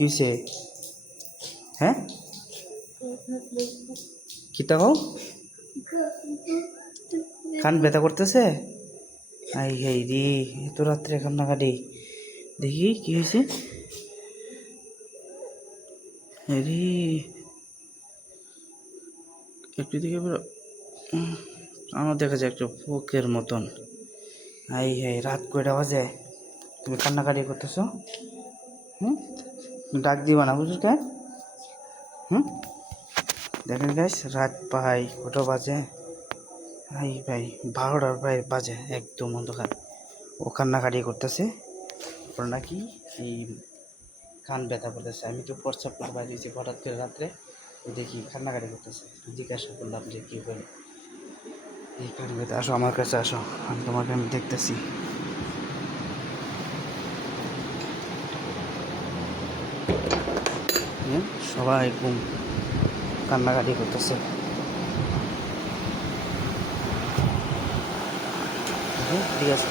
কি হয়েছে? হ্যাঁ, কি তাকাও? কান ব্যথা করতেছে? আই হাই রে, এত রাত্রে কান্নাকাটি। দেখি কি হয়েছে। রে একটু দিকে আমার দেখা যায় একটা পোকের মতন। আই হাই, রাত কয়টা বাজে? তুমি কান্নাকাটি করতেছো? হুম, ডাক দিবা না বুঝলি? হুম, দেখেন গাইস, রাত ভাই কটা বাজে? ভাই ভাই 12টার প্রায় বাজে, একদম অন্ধকার। ও কান্নাকাটি করতেছে, ওর নাকি এই কান ব্যথা করতেছে। আমি তো প্রস্রাব করে বাইরে দিয়েছি হঠাৎ করে রাত্রে, দেখি কান্নাকাটি করতেছে। জিজ্ঞাসা করলাম যে কী করে এই কান ব্যথা। আসো আমার কাছে আসো, আমি তোমাকে আমি দেখতেছি। সবাই ঘুম, কান্নাকাটি করতেছে। ঠিক আছে।